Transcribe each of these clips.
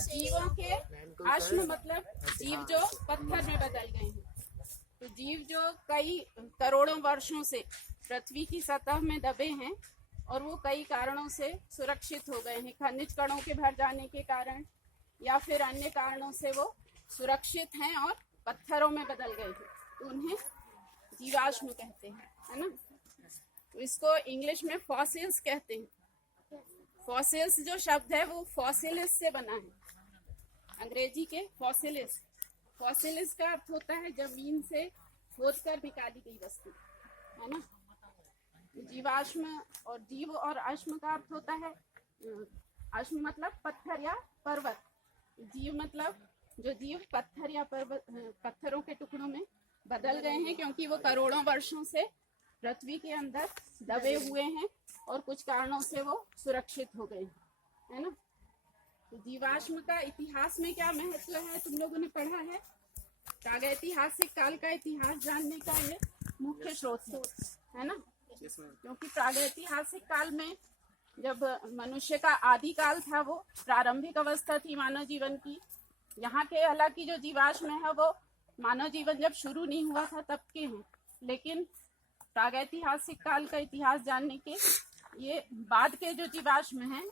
जीवों के आश्म मतलब जीव जो पत्थर में बदल गए हैं। तो जीव जो कई करोड़ों वर्षों से पृथ्वी की सतह में दबे हैं और वो कई कारणों से सुरक्षित हो गए हैं, खनिज कणों के भर जाने के कारण या फिर अन्य कारणों से वो सुरक्षित हैं और पत्थरों में बदल गए हैं, तो उन्हें जीवाश्म कहते हैं, है ना। तो इसको इंग्लिश में फॉसिल्स कहते हैं। फॉसिल्स जो शब्द है वो फॉसिलिस से बना है, अंग्रेजी के फॉसिलिस। फॉसिलिस का अर्थ होता है जमीन से खोदकर निकाली गई वस्तु, है ना। जीवाश्म और जीव और अश्म का अर्थ होता है, अश्म मतलब पत्थर या पर्वत, जीव मतलब जो जीव पत्थर या पर्वत, पत्थरों के टुकड़ों में बदल गए हैं क्योंकि वो करोड़ों वर्षों से पृथ्वी के अंदर दबे हुए हैं और कुछ कारणों से वो सुरक्षित हो गए, है ना। तो जीवाश्म का इतिहास में क्या महत्व है तुम लोगों ने पढ़ा है। प्रागैतिहासिक काल का इतिहास जानने का ये मुख्य स्रोत है ना, क्योंकि प्रागैतिहासिक काल में जब मनुष्य का आदि काल था वो प्रारंभिक अवस्था थी मानव जीवन की। यहाँ के हालांकि जो जीवाश्म है वो मानव जीवन जब शुरू नहीं हुआ था तब के हैं, लेकिन प्रागैतिहासिक काल का इतिहास जानने के ये बाद के जो जीवाश्म हैं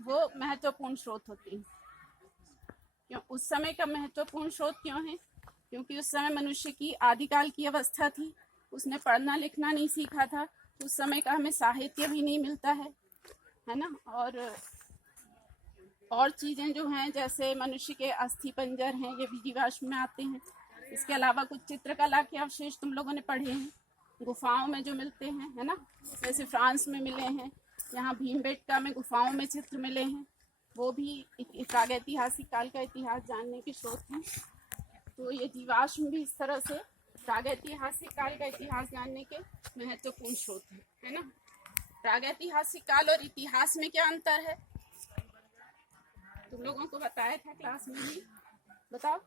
वो महत्वपूर्ण स्रोत होते हैं। क्यों उस समय का महत्वपूर्ण स्रोत क्यों है, क्योंकि उस समय मनुष्य की आदिकाल की अवस्था थी, उसने पढ़ना लिखना नहीं सीखा था, उस समय का हमें साहित्य भी नहीं मिलता है ना। और चीज़ें जो हैं जैसे मनुष्य के अस्थि पंजर हैं ये भी जीवाश्म में आते हैं। इसके अलावा कुछ चित्रकला के अवशेष तुम लोगों ने पढ़े हैं, गुफाओं में जो मिलते हैं, है ना। जैसे फ्रांस में मिले हैं, यहाँ भीमबेटका में गुफाओं में चित्र मिले हैं, वो भी प्रागैतिहासिक काल का इतिहास जानने के स्रोत हैं। तो ये जीवाश्म भी इस तरह से प्रागैतिहासिक काल का इतिहास जानने के महत्वपूर्ण स्रोत है ना। प्रागैतिहासिक काल और इतिहास में क्या अंतर है तुम लोगों को बताया था क्लास में भी, बताओ।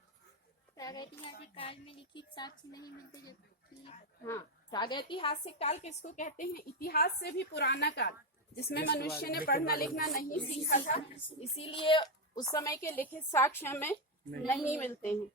प्रागैतिहासिक काल में लिखित साक्ष्य नहीं मिलते, जबकि हाँ, प्रागैतिहासिक काल किसको कहते हैं, इतिहास से भी पुराना काल जिसमें मनुष्य ने पढ़ना लिखना नहीं सीखा था, इसीलिए उस समय के लिखित साक्ष्य हमें नहीं मिलते हैं।